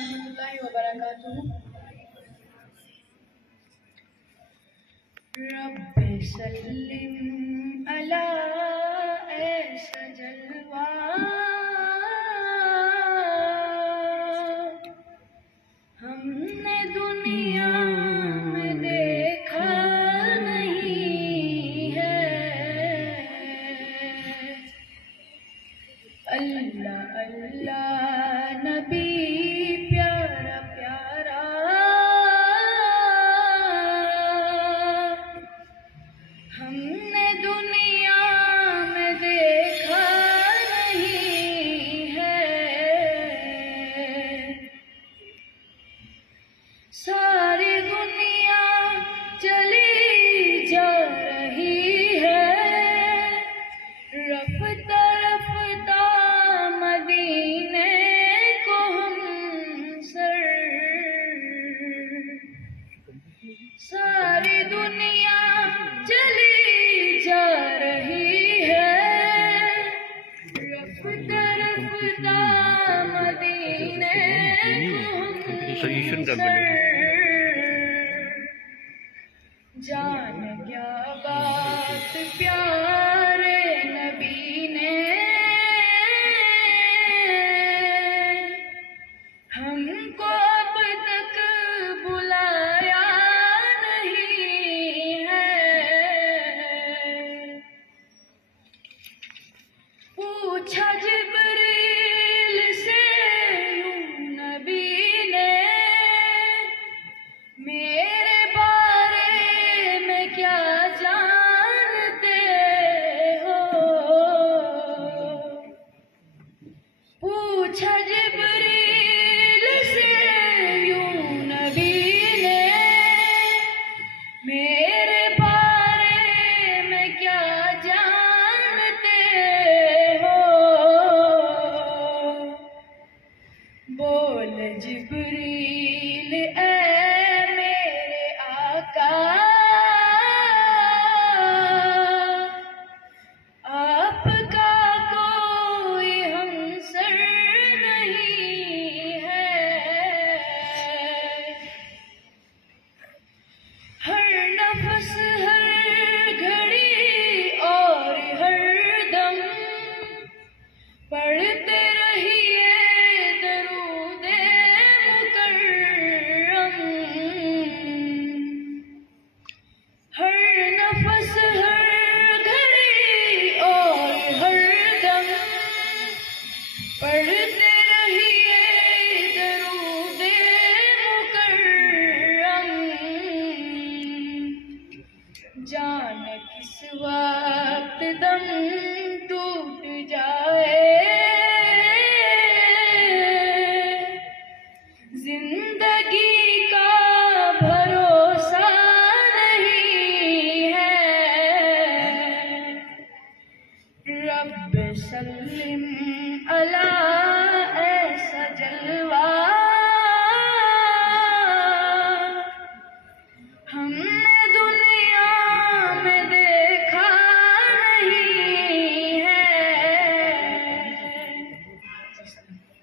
रहमतुल्लाहि व बरकातुहू। रब्बि सल्लिम अला ऐसा जलवा हमने दुनिया में देखा नहीं है। अल्लाह अल्लाह नबी प्यारा प्यारा हमने दुनिया में देखा नहीं है। सारी दुनिया चली जा रही है, रफ्ता रफ्ता मदीने को हम सर। सारी दुनिया चली जा रही है, रफ्ता रफ्ता मदीने को हम सर। जान क्या बात प्यारे नबी ने हमको अब तक बुलाया नहीं है। पूछा जिब्रील से यूं नबी ने मेरे बारे में क्या जानते हो। पूछा जिब्रील से यूं नबी ने मेरे बारे में क्या जानते हो। बोल जिब्रील